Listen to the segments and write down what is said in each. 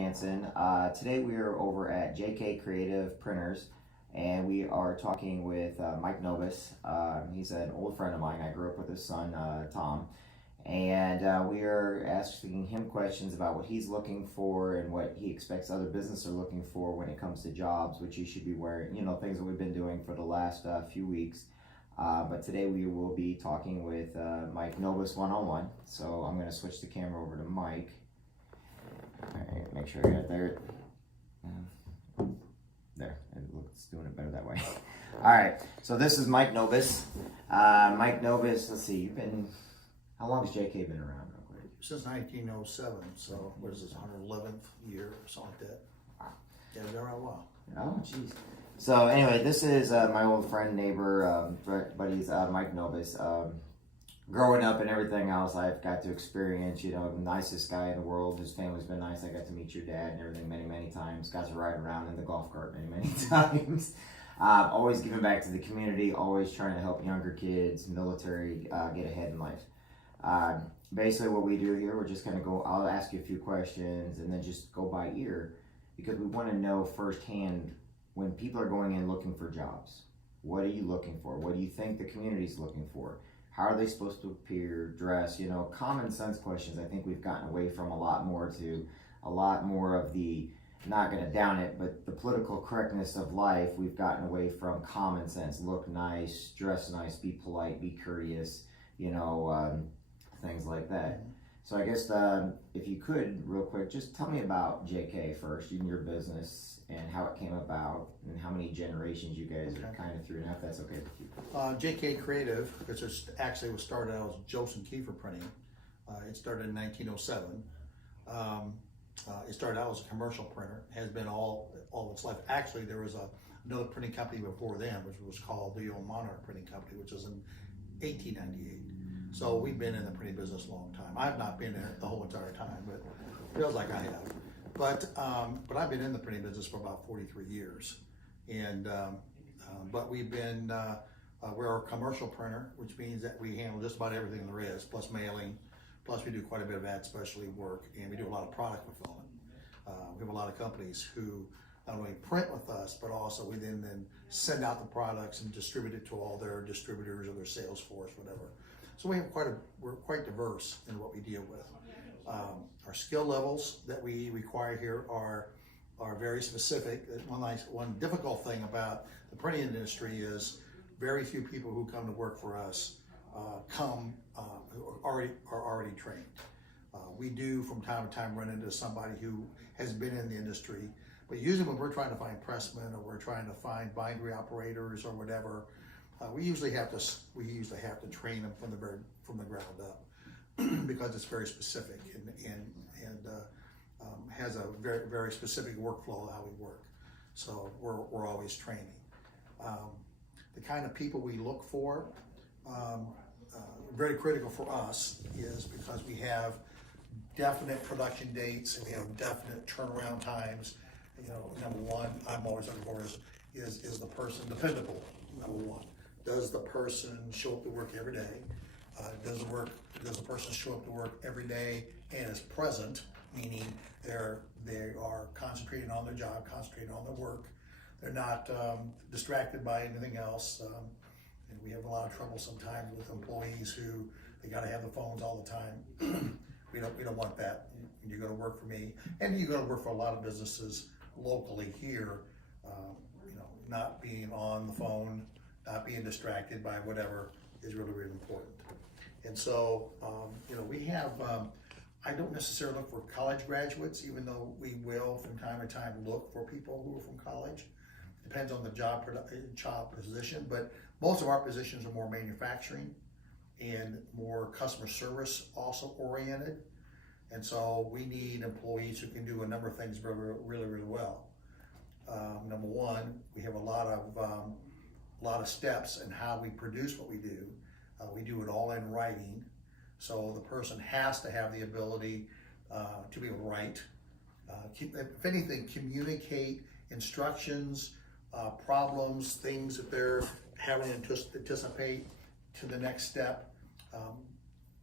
Jansen. Today we are over at JK Creative Printers, and we are talking with Mike Nobis. He's an old friend of mine. I grew up with his son, Tom, and we are asking him questions about what he's looking for and what he expects other businesses are looking for when it comes to jobs, which you should be wearing, things that we've been doing for the last few weeks. But today we will be talking with Mike Nobis one-on-one. So I'm going to switch the camera over to Mike. All right, make sure I got it there. There, it looks doing it better that way. All right, so this is Mike Nobis. Mike Nobis, let's see, how long has JK been around? Since 1907, so what is this, 111th year or something like that? Yeah, been around a while. Oh, jeez. So anyway, this is my old friend, neighbor, buddy's Mike Nobis. Growing up and everything else, I've got to experience, the nicest guy in the world. His family's been nice. I got to meet your dad and everything many, many times. Got to ride around in the golf cart many, many times. Always giving back to the community, always trying to help younger kids, military, get ahead in life. Basically what we do here, we're just going to go, I'll ask you a few questions and then just go by ear, because we want to know firsthand when people are going in looking for jobs. What are you looking for? What do you think the community's looking for? How are they supposed to appear, dress? Common sense questions. I think we've gotten away from a lot more of the, not going to down it, but the political correctness of life. We've gotten away from common sense. Look nice, dress nice, be polite, be courteous, things like that. So I guess if you could, real quick, just tell me about JK first, in your business, and how it came about, and how many generations you guys are kind of through, and if that's okay with you. JK Creative, which actually was started out as Joseph Kiefer Printing. It started in 1907. It started out as a commercial printer. Has been all its life. Actually, there was another printing company before them, which was called the Old Monarch Printing Company, which was in 1898. So we've been in the printing business a long time. I've not been there the whole entire time, but it feels like I have. But I've been in the printing business for about 43 years. And but we've been we're a commercial printer, which means that we handle just about everything there is, plus mailing, plus we do quite a bit of ad specialty work, and we do a lot of product fulfillment. We have a lot of companies who not only print with us, but also we then send out the products and distribute it to all their distributors or their sales force, whatever. So we're quite diverse in what we deal with. Our skill levels that we require here are very specific. One difficult thing about the printing industry is very few people who come to work for us who are already trained. We do from time to time run into somebody who has been in the industry, but usually when we're trying to find pressmen or we're trying to find bindery operators or whatever, we usually have to train them from the ground up because it's very specific and has a very, very specific workflow of how we work. So we're always training. The kind of people we look for, very critical for us, is because we have definite production dates and we have definite turnaround times. Number one, I'm always looking for is the person dependable? Number one. Does the person show up to work every day? Does the person show up to work every day and is present, meaning they are concentrating on their job, concentrating on their work. They're not distracted by anything else. And we have a lot of trouble sometimes with employees who they got to have the phones all the time. We don't want that. You go to work for me, and you go to work for a lot of businesses locally here. Not being on the phone, not being distracted by whatever is really, really important. And so, we have, I don't necessarily look for college graduates, even though we will from time to time look for people who are from college. Depends on the job position, but most of our positions are more manufacturing and more customer service also oriented. And so we need employees who can do a number of things really, really, really well. Number one, we have a lot of steps in how we produce what we do. We do it all in writing, so the person has to have the ability to be able to write. If anything, communicate instructions, problems, things that they're having to anticipate to the next step,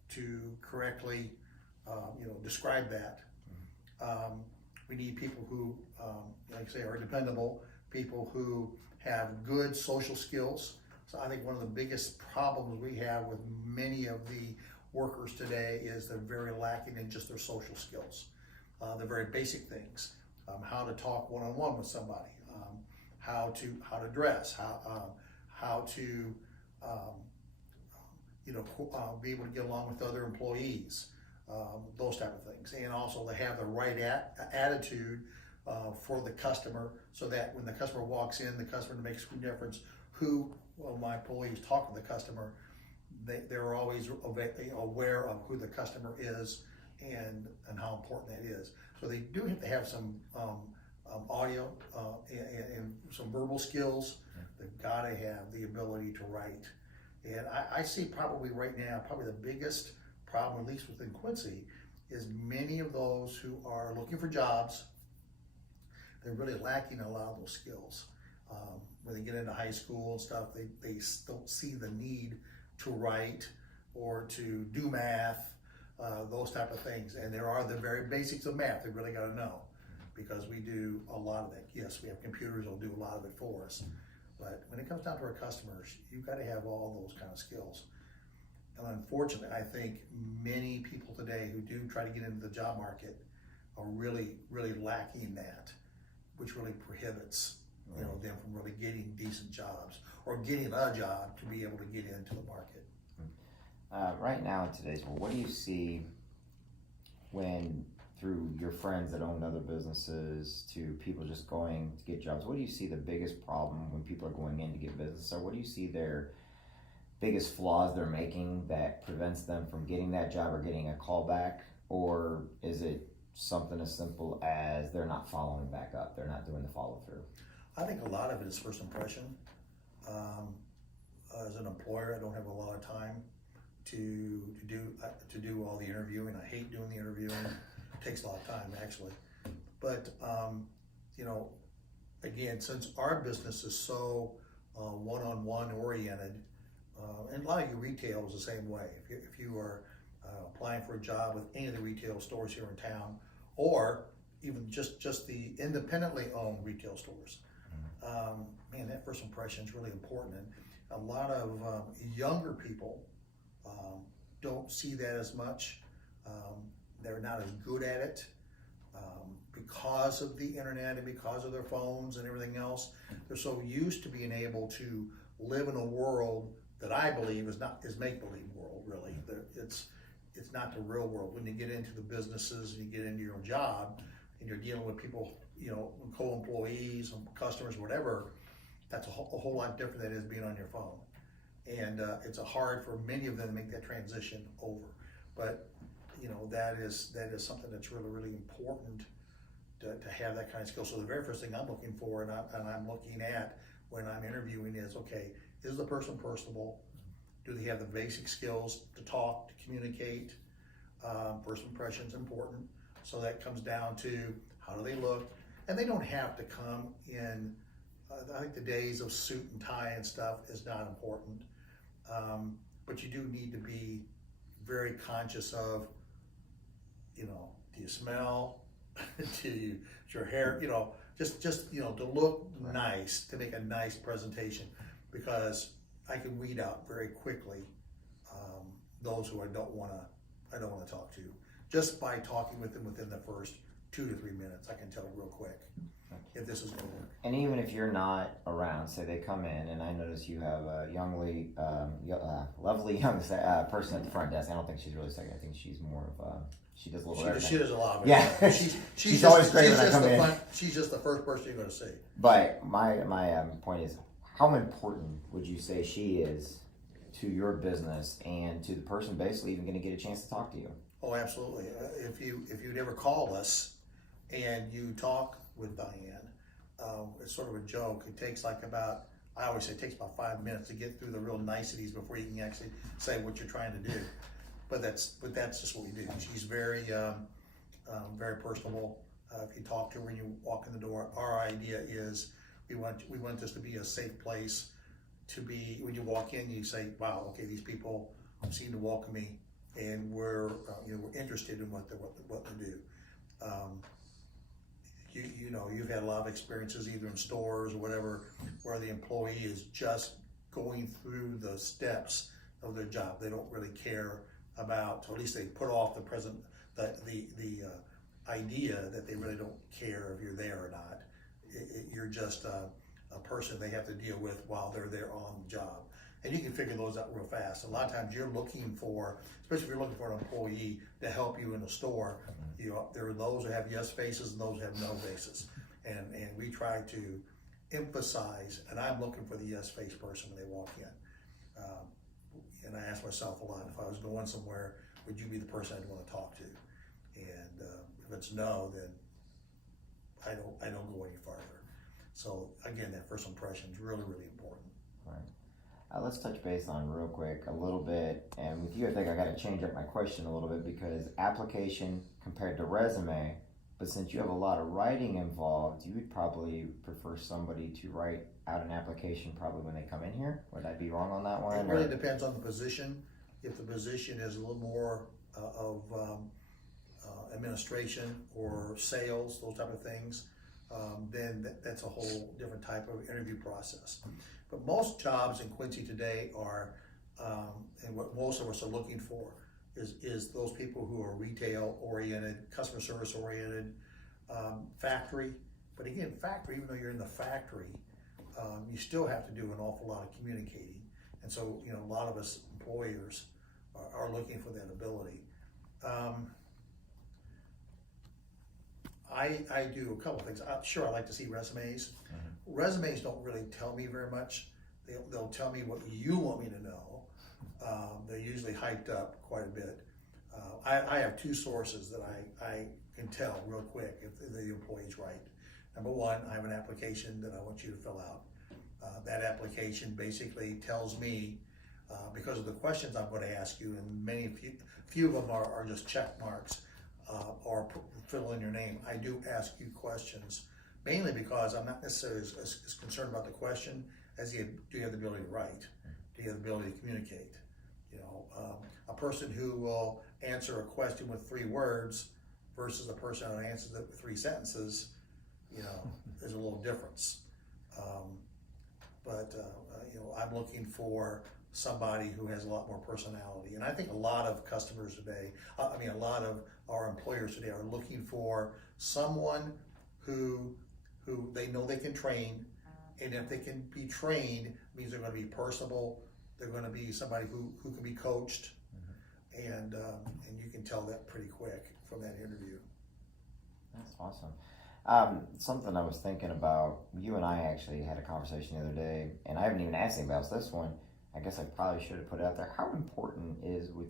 to correctly describe that. We need people who, like I say, are dependable, people who have good social skills. So I think one of the biggest problems we have with many of the workers today is they're very lacking in just their social skills. The very basic things, how to talk one-on-one with somebody, how to dress, how to be able to get along with other employees, those type of things, and also they have the right attitude for the customer, so that when the customer walks in, the customer makes no difference who my employees talk to the customer. They're always aware of who the customer is and how important that is. So they do have to have some audio and some verbal skills. They've got to have the ability to write. And I see probably right now, probably the biggest problem, at least within Quincy, is many of those who are looking for jobs, they're really lacking a lot of those skills. When they get into high school and stuff, they don't see the need to write or to do math, those type of things. And there are the very basics of math they really got to know, because we do a lot of that. Yes, we have computers that'll do a lot of it for us. But when it comes down to our customers, you've got to have all those kind of skills. And unfortunately, I think many people today who do try to get into the job market are really, really lacking that, which really prohibits them from really getting decent jobs or getting a job to be able to get into the market. Right now in today's world, what do you see when, through your friends that own other businesses to people just going to get jobs, what do you see the biggest problem when people are going in to get business? Or what do you see their biggest flaws they're making that prevents them from getting that job or getting a call back? Or is it something as simple as they're not following back up, they're not doing the follow through? I think a lot of it is first impression. As an employer, I don't have a lot of time to do all the interviewing. I hate doing the interviewing. It takes a lot of time, actually. But again, since our business is so one-on-one oriented, and a lot of your retail is the same way. If you are applying for a job with any of the retail stores here in town, or even just the independently owned retail stores, man, that first impression is really important. And a lot of younger people don't see that as much. They're not as good at it because of the internet and because of their phones and everything else. They're so used to being able to live in a world that I believe is make-believe world, really. It's not the real world. When you get into the businesses and you get into your own job and you're dealing with people, co-employees and customers, whatever, that's a whole lot different than it is being on your phone. And it's hard for many of them to make that transition over. But that is something that's really, really important to have that kind of skill. So the very first thing I'm looking for and I'm looking at when I'm interviewing is, okay, is the person personable? Do they have the basic skills to talk, to communicate? First impression's important. So that comes down to how do they look? And they don't have to come in, I think the days of suit and tie and stuff is not important. But you do need to be very conscious of, do you smell? Is your hair, just to look nice, to make a nice presentation, because I can weed out very quickly those who I don't want to talk to, just by talking with them within the first 2 to 3 minutes. I can tell real quick if this is going to work. And even if you're not around, say they come in, and I notice you have a lovely young person at the front desk. I don't think she's really second. I think she's more of she does a little everything. She does a lot of it. Yeah, she's always great when I come in. She's just the first person you're going to see. But my point is, how important would you say she is to your business and to the person basically even going to get a chance to talk to you? Oh, absolutely. If you'd ever call us and you talk with Diane, it's sort of a joke. It takes I always say it takes about 5 minutes to get through the real niceties before you can actually say what you're trying to do. But that's just what we do. She's very very personable. If you talk to her when you walk in the door, our idea is we want this to be a safe place to be. When you walk in, you say, "Wow, okay, these people seem to welcome me, and we're interested in what they do." you know, you've had a lot of experiences either in stores or whatever, where the employee is just going through the steps of their job. They don't really care about, or at least they put off the idea that they really don't care if you're there or not. You're just a person they have to deal with while they're there on the job. And you can figure those out real fast. A lot of times you're looking for, especially if you're looking for an employee to help you in the store, you know, there are those who have yes faces and those who have no faces. And we try to emphasize, and I'm looking for the yes face person when they walk in. And I ask myself a lot, if I was going somewhere, would you be the person I'd want to talk to? And if it's no, then I don't go any farther. So again, that first impression is really, really important. Right. Let's touch base on real quick a little bit, and with you I think I got to change up my question a little bit, because application compared to resume, but since you have a lot of writing involved, you would probably prefer somebody to write out an application probably when they come in here. Would I be wrong on that one? It really depends on the position. If the position is a little more of administration or sales, those type of things, then that's a whole different type of interview process. But most jobs in Quincy today are, and what most of us are looking for, is those people who are retail oriented, customer service oriented, factory. But again, factory, even though you're in the factory, you still have to do an awful lot of communicating. And so, you know, a lot of us employers are looking for that ability. I do a couple of things. Sure, I like to see resumes. Resumes don't really tell me very much. They'll tell me what you want me to know. They're usually hyped up quite a bit. I have two sources that I can tell real quick if the employee's right. Number one, I have an application that I want you to fill out. That application basically tells me, because of the questions I'm going to ask you, and few of them are just check marks, or fill in your name. I do ask you questions, mainly because I'm not necessarily as concerned about the question as do you have the ability to write? Do you have the ability to communicate? You know, a person who will answer a question with 3 words versus a person who answers it with 3 sentences, you know, there's a little difference. You know, I'm looking for somebody who has a lot more personality. And I think a lot of customers today, a lot of our employers today are looking for someone who they know they can train, and if they can be trained, it means they're going to be personable, they're going to be somebody who can be coached, and you can tell that pretty quick from that interview. That's awesome. Something I was thinking about, you and I actually had a conversation the other day, and I haven't even asked anybody else this one. I guess I probably should have put it out there. How important is, with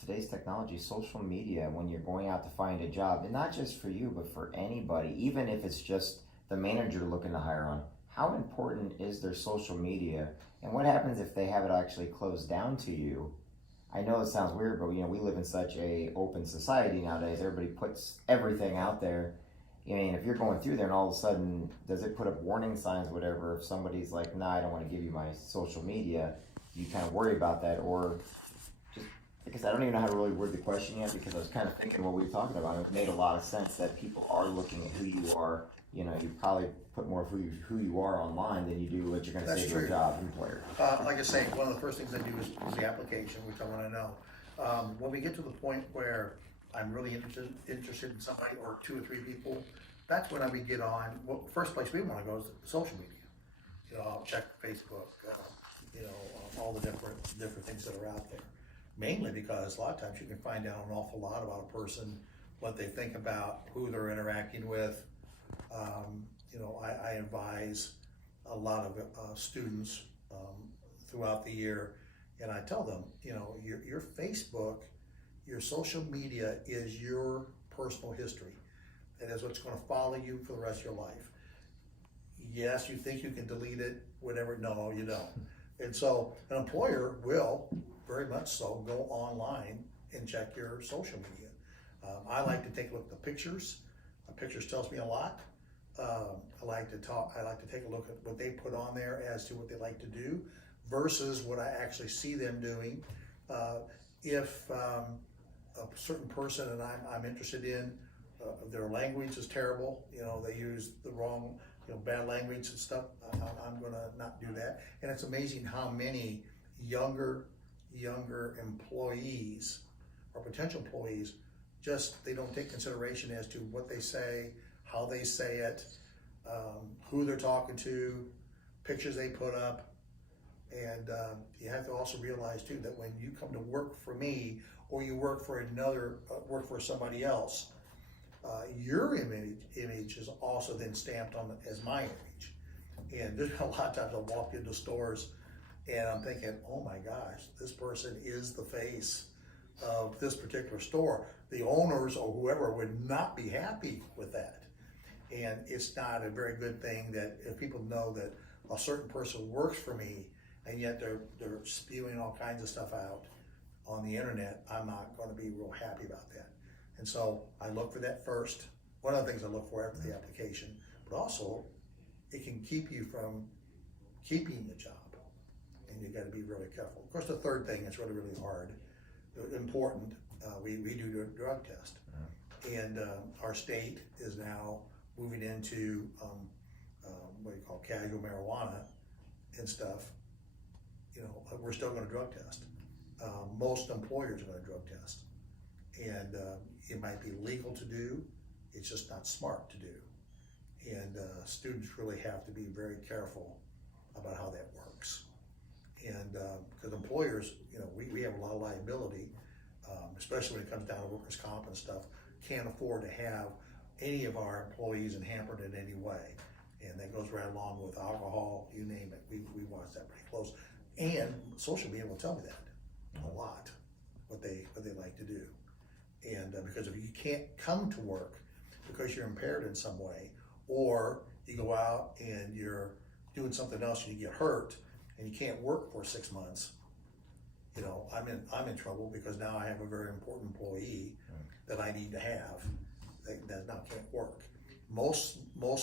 today's technology, social media, when you're going out to find a job, and not just for you, but for anybody, even if it's just the manager looking to hire on? How important is their social media, and what happens if they have it actually closed down to you? I know it sounds weird, but you know, we live in such a open society nowadays. Everybody puts everything out there. I mean, if you're going through there and all of a sudden, does it put up warning signs, whatever, if somebody's like, nah, I don't want to give you my social media, do you kind of worry about that? Or just, because I don't even know how to really word the question yet, because I was kind of thinking what we were talking about, it made a lot of sense that people are looking at who you are. You know, you probably put more of who you are online than you do what you're going to say to a job employer. Like I say, one of the first things I do is the application, which I want to know. When we get to the point where I'm really interested in somebody, or 2 or 3 people, that's when I would get on. Well, first place we want to go is social media. You know, I'll check Facebook, you know, all the different things that are out there. Mainly because a lot of times you can find out an awful lot about a person, what they think about, who they're interacting with. You know, I advise a lot of students throughout the year, and I tell them, you know, your Facebook, your social media is your personal history. It is what's going to follow you for the rest of your life. Yes, you think you can delete it, whatever. No, you don't. And so an employer will very much so go online and check your social media. I like to take a look at the pictures. Pictures tells me a lot. I like to take a look at what they put on there as to what they like to do versus what I actually see them doing. If a certain person and I'm interested in their language is terrible. They use the wrong, bad language and stuff. I'm gonna not do that. And it's amazing how many younger employees or potential employees they don't take consideration as to what they say, how they say it, who they're talking to, pictures they put up. And you have to also realize too that when you come to work for me or you work for somebody else, your image is also then stamped on as my image. And there's a lot of times I walk into stores and I'm thinking, oh my gosh, this person is the face of this particular store. The owners or whoever would not be happy with that. And it's not a very good thing that if people know that a certain person works for me and yet they're spewing all kinds of stuff out on the internet, I'm not going to be real happy about that. And so I look for that first. One of the things I look for after the application, but also it can keep you from keeping the job, and you got to be really careful. Of course, the third thing is really, really hard, important. We do a drug test, and our state is now moving into what you call casual marijuana and stuff. We're still going to drug test. Most employers are going to drug test, and it might be legal to do. It's just not smart to do, and students really have to be very careful about how that works. And because employers, we have a lot of liability, especially when it comes down to workers' comp and stuff. Can't afford to have any of our employees hampered in any way, and that goes right along with alcohol, you name it. We watch that pretty close, and social media will tell me that a lot, what they like to do. And because if you can't come to work because you're impaired in some way, or you go out and you're doing something else and you get hurt and you can't work for 6 months, I'm in trouble because now I have a very important employee that I need to have that now can't work. Most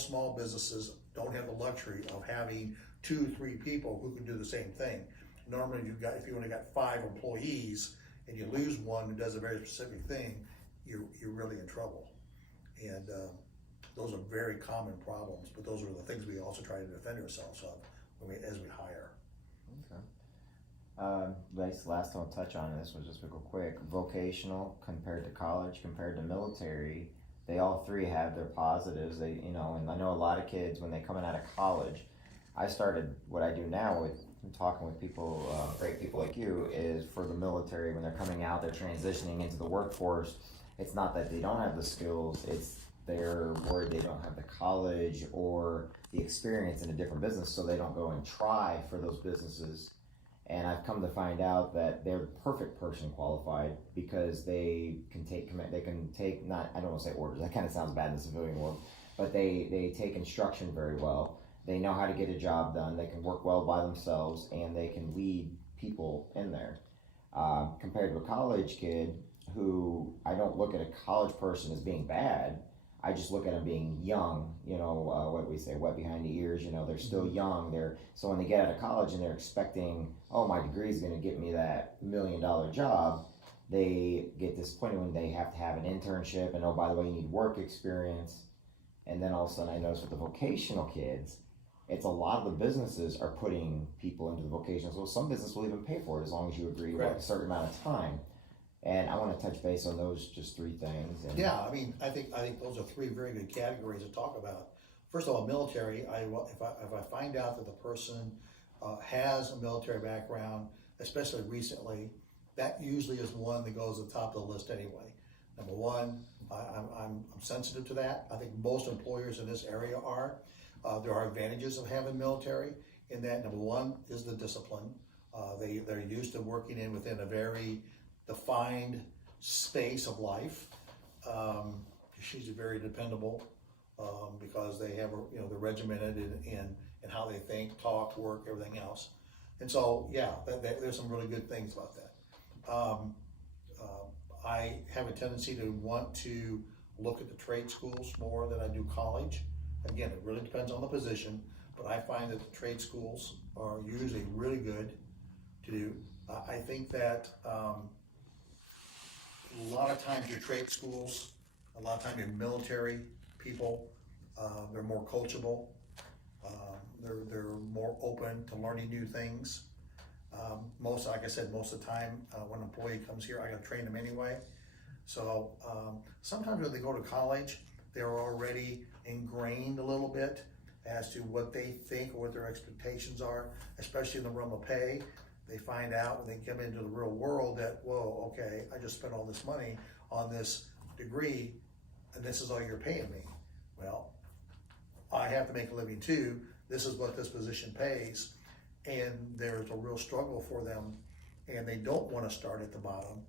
small businesses don't have the luxury of having 2-3 people who can do the same thing. Normally, if you only got 5 employees and you lose one who does a very specific thing, you're really in trouble. And those are very common problems, but those are the things we also try to defend ourselves of as we hire. Okay. Last I'll touch on this was just real quick. Vocational compared to college, compared to military, they all three have their positives. And I know a lot of kids when they're coming out of college. I started what I do now with talking with people, great people like you, is for the military when they're coming out, they're transitioning into the workforce. It's not that they don't have the skills, it's they're worried they don't have the college or the experience in a different business, so they don't go and try for those businesses. And I've come to find out that they're the perfect person qualified because they can take, not, I don't want to say orders, that kind of sounds bad in the civilian world, but they take instruction very well. They know how to get a job done. They can work well by themselves, and they can lead people in there. Compared to a college kid who, I don't look at a college person as being bad. I just look at them being young, what we say, wet behind the ears, they're still young. So when they get out of college and they're expecting, oh, my degree is going to get me that $1 million job, they get disappointed when they have to have an internship and, oh, by the way, you need work experience. And then all of a sudden I notice with the vocational kids, it's a lot of the businesses are putting people into the vocational. So some business will even pay for it as long as you agree with a certain amount of time. And I want to touch base on those just 3 things. And yeah, I think those are 3 very good categories to talk about. First of all, military. If I find out that the person has a military background, especially recently, that usually is one that goes at the top of the list anyway. Number one, I'm sensitive to that. I think most employers in this area are. There are advantages of having military in that. Number one is the discipline. They're used to working within a very defined space of life. She's very dependable because they have, they're regimented in how they think, talk, work, everything else. And so, yeah, there's some really good things about that. I have a tendency to want to look at the trade schools more than I do college. Again, it really depends on the position, but I find that the trade schools are usually really good to do. I think that a lot of times your trade schools A lot of times your military people, they're more coachable. They're more open to learning new things. Like I said, most of the time when an employee comes here, I gotta train them anyway. So sometimes when they go to college, they're already ingrained a little bit as to what they think or what their expectations are, especially in the realm of pay. They find out when they come into the real world that, whoa, okay, I just spent all this money on this degree and this is all you're paying me. Well, I have to make a living too. This is what this position pays. And there's a real struggle for them, and they don't want to start at the bottom.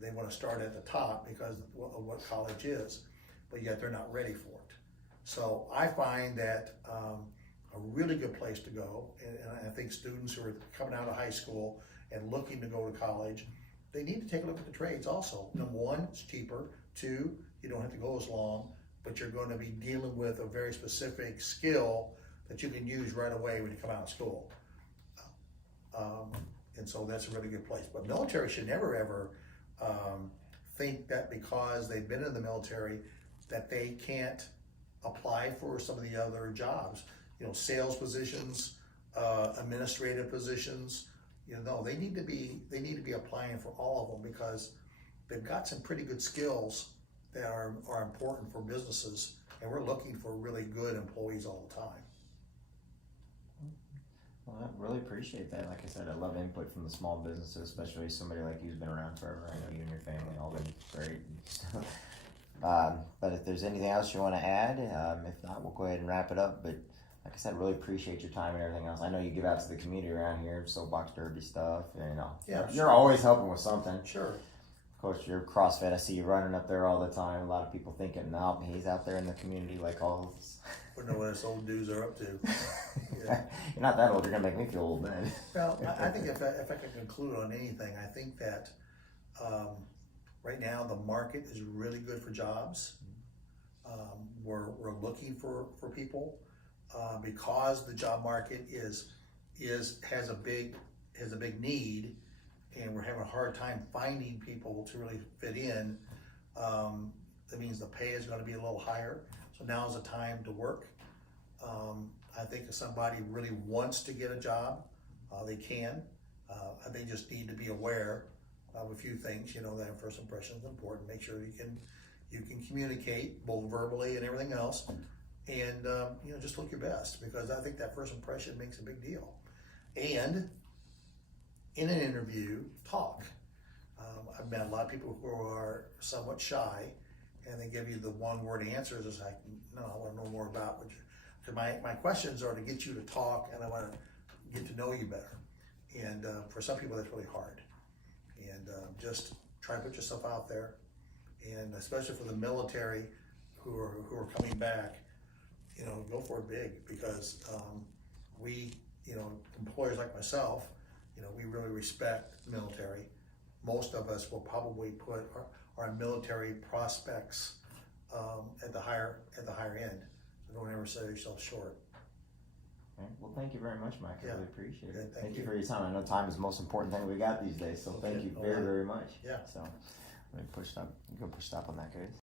They want to start at the top because of what college is, but yet they're not ready for it. So I find that a really good place to go, and I think students who are coming out of high school and looking to go to college, they need to take a look at the trades also. Number one, it's cheaper. Two, you don't have to go as long, but you're going to be dealing with a very specific skill that you can use right away when you come out of school. And so that's a really good place. But military should never ever think that because they've been in the military that they can't apply for some of the other jobs. You know, sales positions, administrative positions. You know, they need to be applying for all of them because they've got some pretty good skills that are important for businesses, and we're looking for really good employees all the time. Well, I really appreciate that. Like I said, I love input from the small businesses, especially somebody like you's been around forever. I know you and your family all been great. But if there's anything else you want to add, if not, we'll go ahead and wrap it up. But like I said, really appreciate your time and everything else. I know you give out to the community around here, soapbox derby stuff, and you're always helping with something. Sure. Of course, you're CrossFit. I see you running up there all the time. A lot of people thinking, no, he's out there in the community like all this. We know what us old dudes are up to. Yeah. You're not that old. You're gonna make me feel old, man. Well, I think if I could conclude on anything, I think that right now the market is really good for jobs. We're looking for people because the job market has a big need, and we're having a hard time finding people to really fit in. That means the pay is going to be a little higher. So now is the time to work. I think if somebody really wants to get a job, they can. They just need to be aware of a few things. You know, that first impression is important. Make sure you can communicate both verbally and everything else, and just look your best, because I think that first impression makes a big deal. And in an interview, talk. I've met a lot of people who are somewhat shy, and they give you the one-word answers. It's like, no, I want to know more about what you. Because my questions are to get you to talk, and I want to get to know you better. And for some people, that's really hard. And just try to put yourself out there, and especially for the military who are coming back, go for it big, because we, employers like myself, we really respect the military. Most of us will probably put our military prospects at the higher end. So don't ever sell yourself short. Okay. Well, thank you very much, Mike. I really appreciate it. Thank you you for your time. I know time is the most important thing we got these days, so thank you very, very much. Yeah. So let me push stop. You can push stop on that, guys.